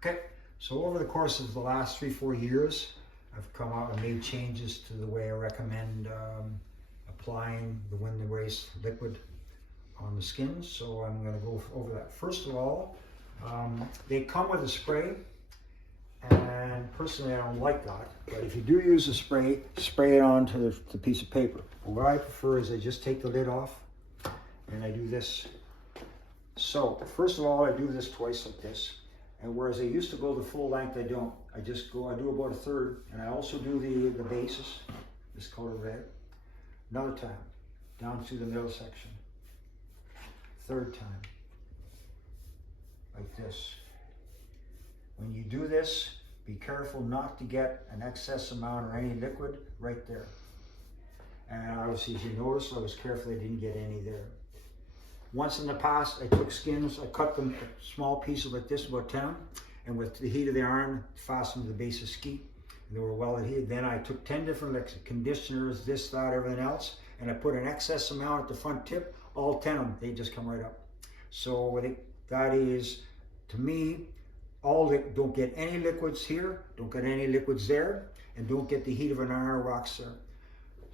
Okay, so over the course of the last 3-4 years, I've come out and made changes to the way I recommend applying the Win the Race liquid on the skins. So I'm going to go over that. First of all, they come with a spray, and personally I don't like that. But if you do use a spray, spray it onto the piece of paper. But what I prefer is I just take the lid off and I do this. So first of all, I do this twice like this. And whereas I used to go the full length, I don't. I do about a third, and I also do the bases, this color red. Another time, down through the middle section. Third time, like this. When you do this, be careful not to get an excess amount or any liquid right there. And obviously, as you notice, I was careful I didn't get any there. Once in the past, I took skins, I cut them small pieces like this, about 10, and with the heat of the iron, fastened to the base of ski. And they were well adhered. Then I took 10 different conditioners, this, that, everything else, and I put an excess amount at the front tip, all 10 of them, they just come right up. So that is, to me, don't get any liquids here, don't get any liquids there, and don't get the heat of an iron wax there.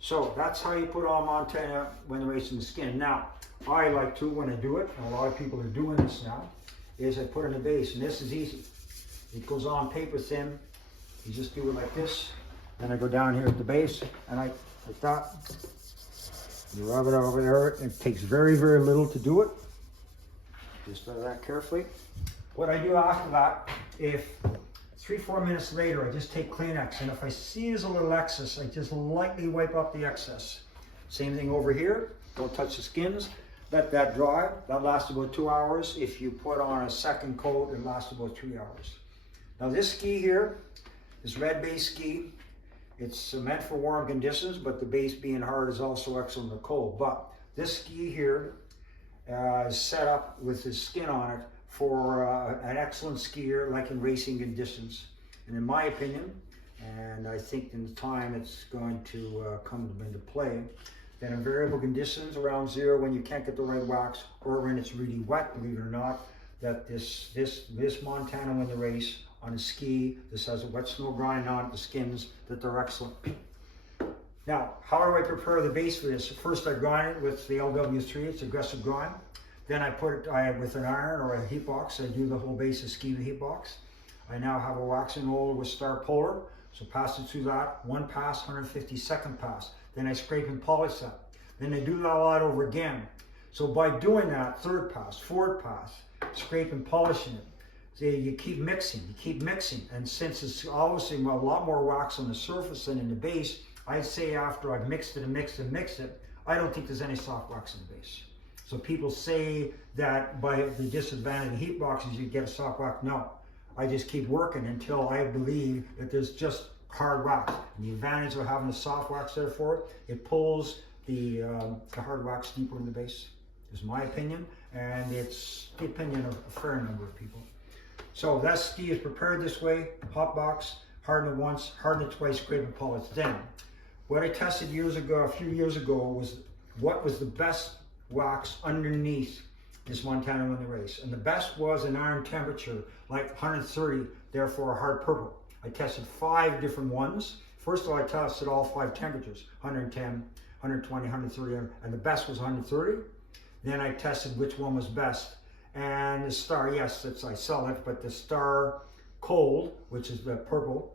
So that's how you put on Montana Win the Race in the skin. Now, I like to, when I do it, and a lot of people are doing this now, is I put in the base, and this is easy. It goes on paper thin. You just do it like this. Then I go down here at the base, and like that. You rub it over there. It takes very, very little to do it. Just do that carefully. What I do after that, if 3-4 minutes later, I just take Kleenex, and if I see there's a little excess, I just lightly wipe up the excess. Same thing over here. Don't touch the skins. Let that dry. That lasts about 2 hours. If you put on a second coat, it lasts about 3 hours. Now this ski here, this red base ski, it's meant for warm conditions, but the base being hard is also excellent in the cold. But this ski here is set up with the skin on it for an excellent skier, like in racing conditions. And in my opinion, and I think in time it's going to come into play, that in variable conditions around 0, when you can't get the right wax, or when it's really wet, believe it or not, that this Montana Win the Race on a ski, this has a wet snow grind on it, the skins, that they're excellent. Now, how do I prepare the base for this? First, I grind it with the LW3, it's aggressive grind. Then I put it with an iron or a heat box. I do the whole base of ski with a heat box. I now have a waxing roller with Star Polar, so pass it through that. 1 pass, 150 second pass. Then I scrape and polish that. Then I do that all out over again. So by doing that, 3rd pass, 4th pass, scrape and polishing it, so you keep mixing, and since it's obviously a lot more wax on the surface than in the base, I'd say after I've mixed it and mixed it, I don't think there's any soft wax in the base. So people say that by the disadvantage of heat boxes, you get a soft wax. No, I just keep working until I believe that there's just hard wax. And the advantage of having a soft wax, therefore, it pulls the hard wax deeper in the base, is my opinion, and it's the opinion of a fair number of people. So that ski is prepared this way, hot box, harden it once, harden it twice, scrape and polish. Then, what I tested a few years ago, was what was the best wax underneath this Montana Win the Race. And the best was an iron temperature, like 130, therefore a hard purple. I tested 5 different ones. First of all, I tested all 5 temperatures, 110, 120, 130, and the best was 130. Then I tested which one was best. And the Star, yes, I sell it, but the Star Cold, which is the purple,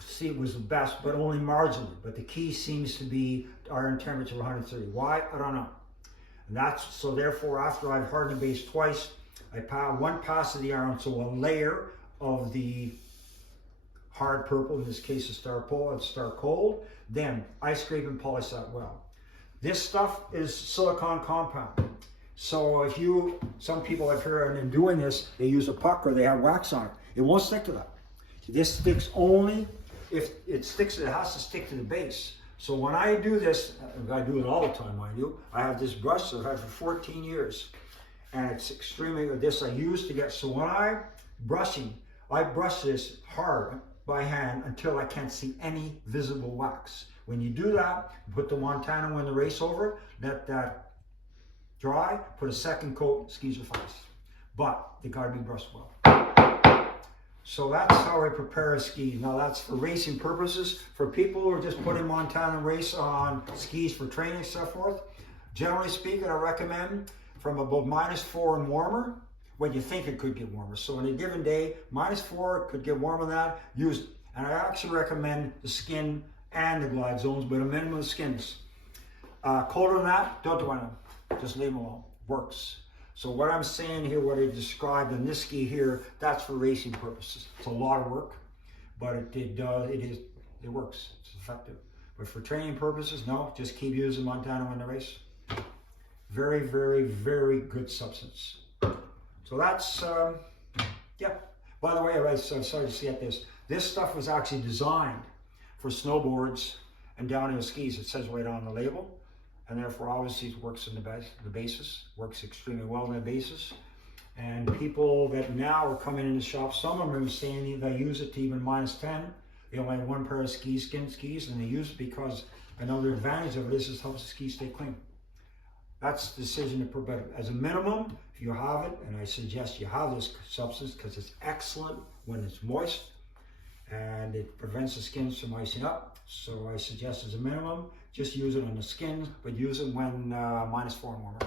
see, it was the best, but only marginally. But the key seems to be iron temperature of 130. Why? I don't know. And so therefore, after I've hardened the base twice, I put 1 pass of the iron, so a layer of the hard purple, in this case a Star Pole and Star Cold. Then I scrape and polish that well. This stuff is silicone compound. So some people I've heard in doing this, they use a puck or they have wax on it. It won't stick to that. This sticks only if it sticks, it has to stick to the base. So when I do this, I do it all the time, mind you, I have this brush that I've had for 14 years. And it's extremely, this I use to get, so when I brush this hard by hand until I can't see any visible wax. When you do that, put the Montana Win the Race over it, let that dry, put a second coat, skis are fast. But they gotta be brushed well. So that's how I prepare a ski. Now that's for racing purposes. For people who are just putting Montana race on skis for training and so forth, generally speaking, I recommend from about -4 and warmer when you think it could get warmer. So on a given day, -4, it could get warmer than that, use it. And I actually recommend the skin and the glide zones, but a minimum of skins. Colder than that, don't do anything. Just leave them alone. Works. So what I'm saying here, what I described in this ski here, that's for racing purposes. It's a lot of work, but it works. It's effective. But for training purposes, no, just keep using Montana in the race. Very, very, very good substance. So that's, yeah. By the way, I'm sorry to see at this. This stuff was actually designed for snowboards and downhill skis. It says right on the label. And therefore, obviously, it works in the basis, works extremely well in the basis. And people that now are coming in the shop, some of them are saying they use it to even -10. They only have one pair of skin skis, and they use it because another advantage of it is it helps the skis stay clean. That's the decision to put. As a minimum, if you have it, and I suggest you have this substance because it's excellent when it's moist, and it prevents the skins from icing up. So I suggest as a minimum, just use it on the skin, but use it when -4 and warmer.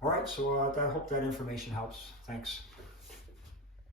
All right, so I hope that information helps. Thanks.